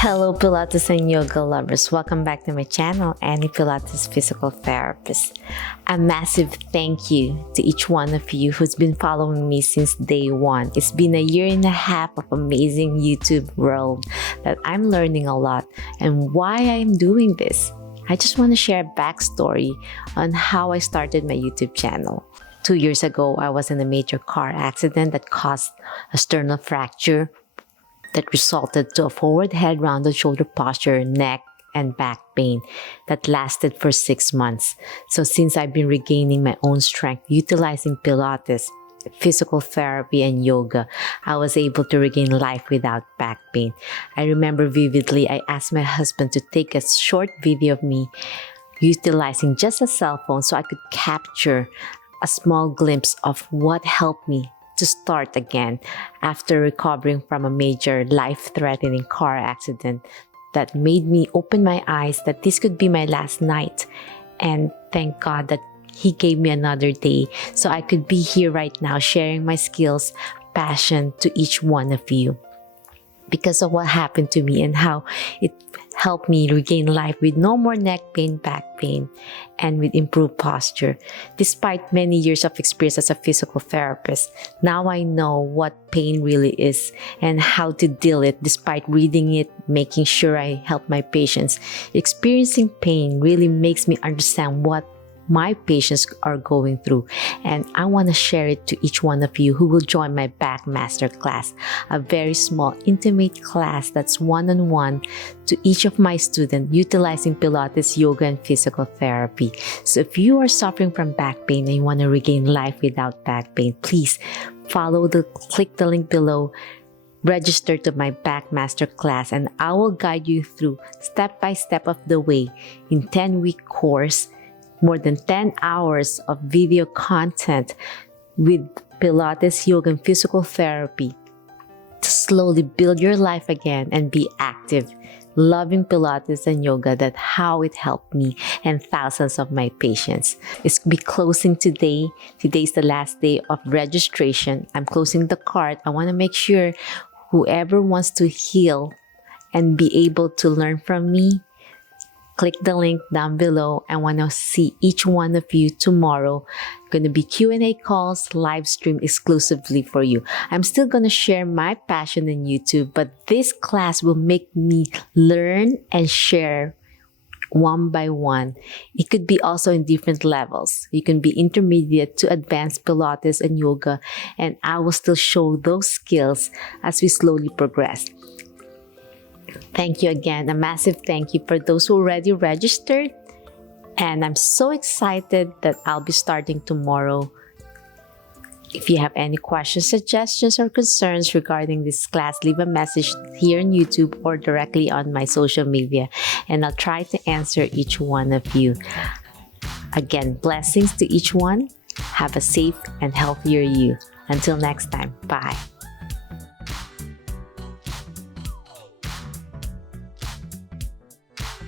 Hello Pilates and yoga lovers, welcome back to my channel, Annie Pilates Physical Therapist. A massive thank you to each one of you who's been following me since day one. It's been a year and a half of amazing YouTube world that I'm learning a lot and why I'm doing this. I just want to share a backstory on how I started my YouTube channel. 2 years ago, I was in a major car accident that caused a sternal fracture that resulted to a forward head, rounded shoulder posture, neck, and back pain that lasted for 6 months. So since I've been regaining my own strength, utilizing Pilates, physical therapy, and yoga, I was able to regain life without back pain. I remember vividly, I asked my husband to take a short video of me utilizing just a cell phone so I could capture a small glimpse of what helped me to start again after recovering from a major life-threatening car accident that made me open my eyes that this could be my last night. And thank God that He gave me another day so I could be here right now sharing my skills, passion to each one of you. Because of what happened to me and how it helped me regain life with no more neck pain, back pain, and with improved posture. Despite many years of experience as a physical therapist, now I know what pain really is and how to deal it despite reading it, making sure I help my patients. Experiencing pain really makes me understand what my patients are going through, and I want to share it to each one of you who will join my back master class, a very small intimate class that's one-on-one to each of my students utilizing Pilates, yoga, and physical therapy. So if you are suffering from back pain and you want to regain life without back pain, please click the link below, register to my back master class, and I will guide you through step by step of the way in 10-week course, more than 10 hours of video content with Pilates, yoga, and physical therapy to slowly build your life again and be active, loving Pilates and yoga. That's how it helped me and thousands of my patients. It's be closing today. Today's the last day of registration. I'm closing the cart. I want to make sure whoever wants to heal and be able to learn from me, click the link down below. I want to see each one of you tomorrow. Going to be Q&A calls, live stream exclusively for you. I'm still going to share my passion in YouTube, but this class will make me learn and share one by one. It could be also in different levels. You can be intermediate to advanced Pilates and yoga, and I will still show those skills as we slowly progress. Thank you again. A massive thank you for those who already registered. And I'm so excited that I'll be starting tomorrow. If you have any questions, suggestions, or concerns regarding this class, leave a message here on YouTube or directly on my social media, and I'll try to answer each one of you. Again, blessings to each one. Have a safe and healthier you. Until next time, bye.